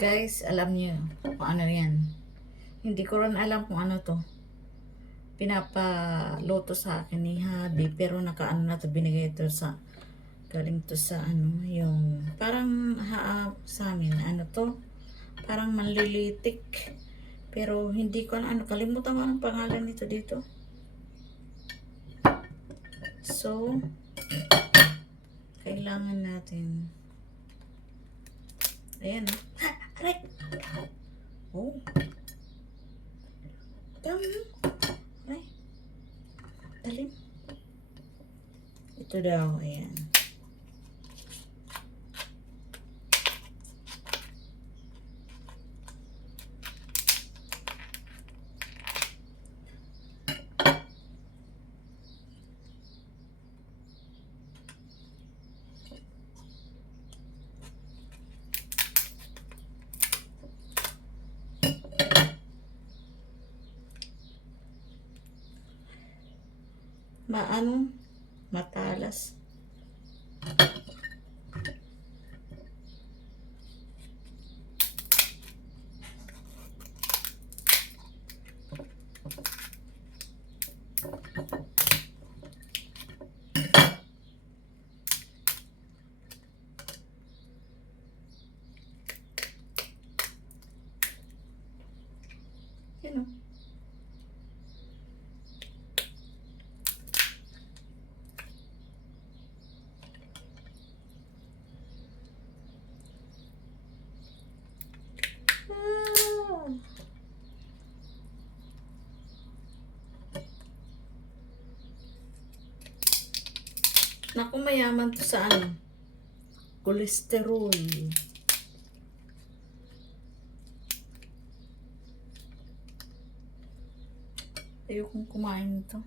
Guys, alam niyo kung ano yan. Hindi ko rin alam kung ano to. Pinapaluto sa akin ni Habi. Pero nakaano na to, binigay ito sa, galing to sa ano, yung, parang sa amin, ano to? Parang manlilitik. Pero hindi ko na ano, kalimutan ko anong pangalan nito dito. So, kailangan natin, ayan o. Aray! Oh. Dami. Aray. Talim. Ito daw, ayan. Matalas. Yan o. Naku, mayaman to sa ano? Kolesterol. Ayokong kumain ito.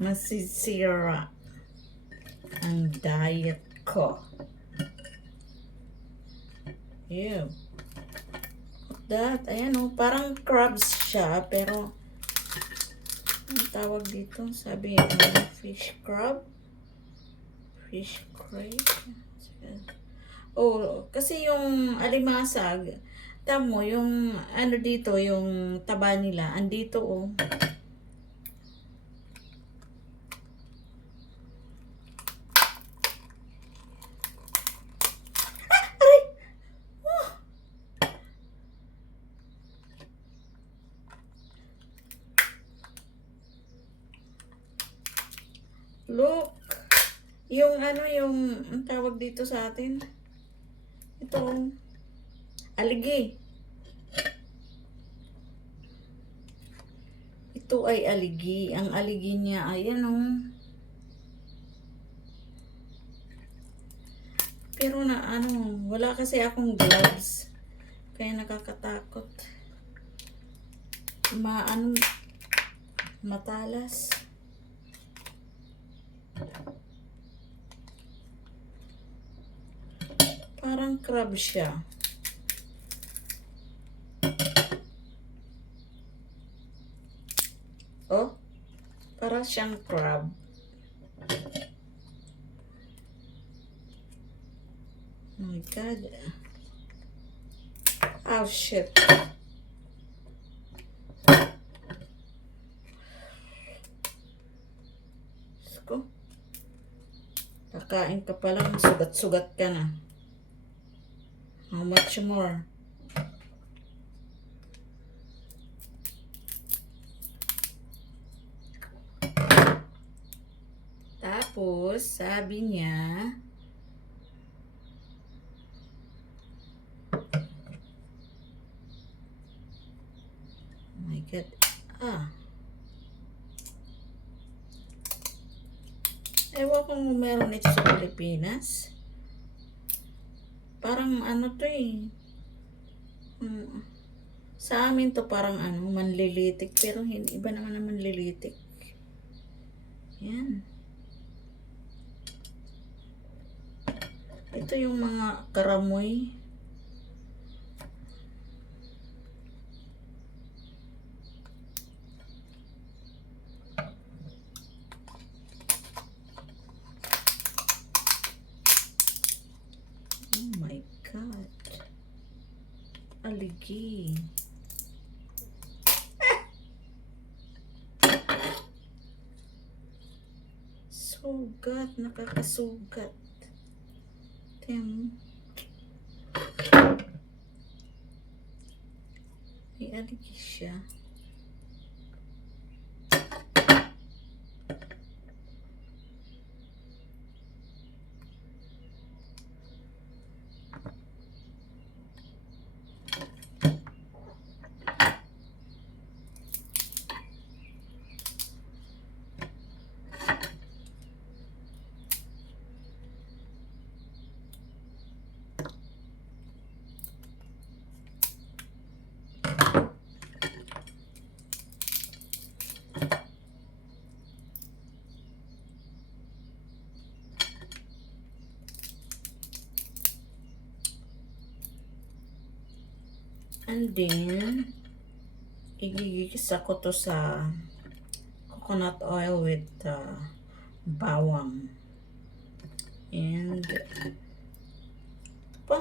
Masisira ang diet ko. Ew. That, ayan o, parang crabs siya, pero ang tawag dito, sabi fish crab? Fish crab? Oh, kasi yung alimasag, tamo, yung ano dito, yung taba nila, andito oh. Look, yung ano, yung ang tawag dito sa atin, ito, aligi. Ito ay aligi. Ang aligi niya, ayan o. Pero na ano, wala kasi akong gloves. Kaya nakakatakot. Matalas. Parang crab siya. Oh, para siyang crab. Oh my God. Oh, shit. Sko. Kakain ka pa lang, sugat-sugat ka na. How much more? Tapos, sabi niya, oh my God, ewan kung meron ito sa Pilipinas. Parang ano to eh. Sa amin to parang ano, manlilitik. Pero iba naman ang manlilitik. Yan. Ito yung mga karamoy. Oh my God. aligi. Sugat, nakakasugat. Tem. May aligi siya. And then, igigisa ko to sa coconut oil with bawang. And, pa,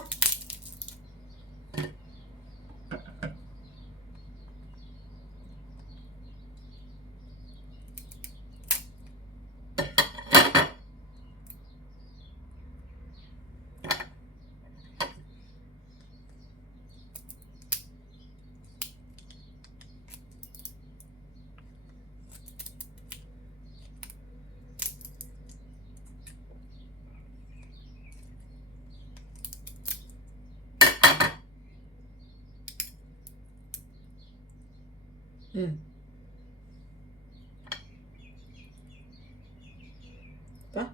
pa,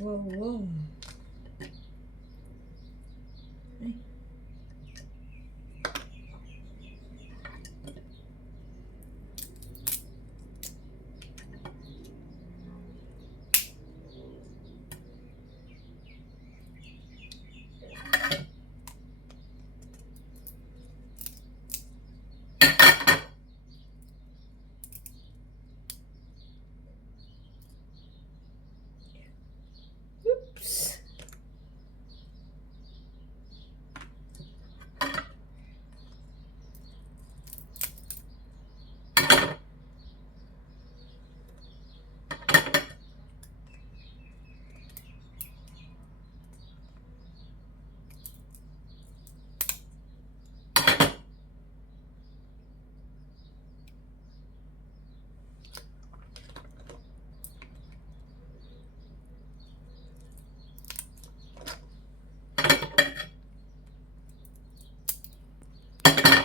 wow. Ay. Oops.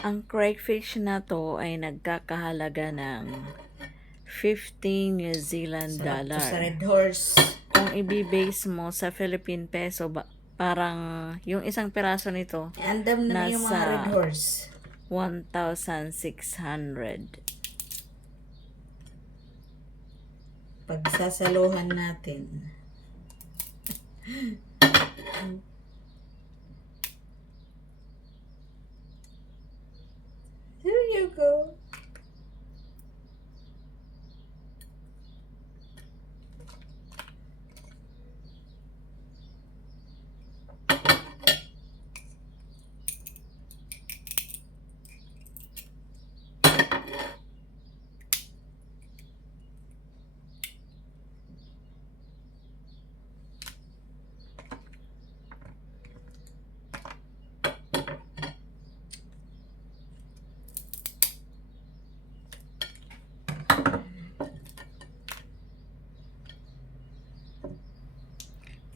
Ang crayfish na to ay nagkakahalaga ng 50 New Zealand dollar. Sa Red Horse. Kung i-base mo sa Philippine peso, parang yung isang piraso nito Andam na yung mga Red Horse. 1,600. Pagsasaluhan natin. There you go.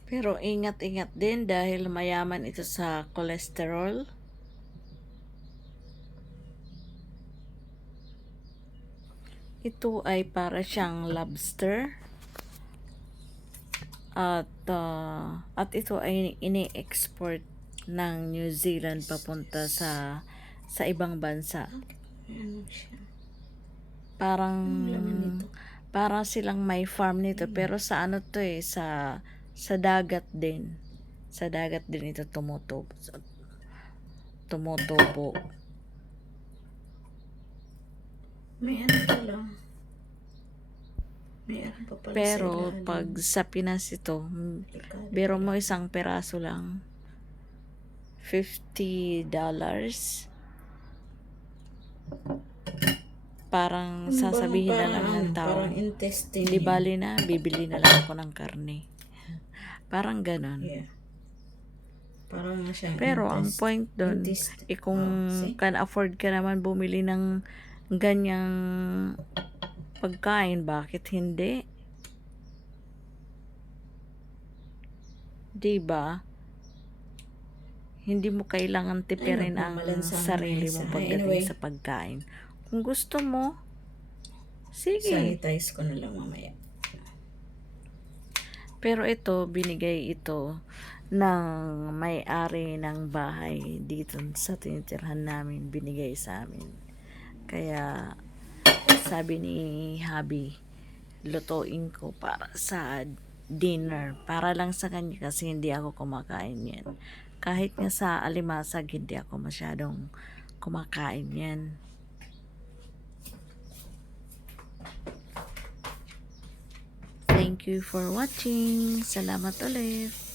Pero ingat-ingat din dahil mayaman ito sa cholesterol. Ito ay para siyang lobster. At ito ay ini-export ng New Zealand papunta sa ibang bansa. Ano siya? Parang silang may farm nito, pero sa ano to sa dagat din. Sa dagat din ito tumutubo. May ano pala. May ano pa pala Pero sa ilalim. pag sa Pinas ito, biro mo isang peraso lang, $50. Parang sasabihin na lang ng tao, Parang intestine. di bali na, bibili na lang ako ng karne. Parang ganon. Yeah. Parang nga siyang Pero ang point doon, kung can afford ka naman bumili ng ganyang pagkain, bakit hindi? Diba? Hindi mo kailangan tipirin ang sarili mo pagdating sa pagkain. Kung gusto mo, sige. Sanitize ko na lang mamaya. Pero ito, binigay ito ng may-ari ng bahay dito sa tinitirhan namin, binigay sa amin. Kaya sabi ni Habi, lutuin ko para sa dinner, para lang sa kanya kasi hindi ako kumakain yan. Kahit nga sa alimasag, hindi ako masyadong kumakain yan. Thank you for watching. Salamat ulit.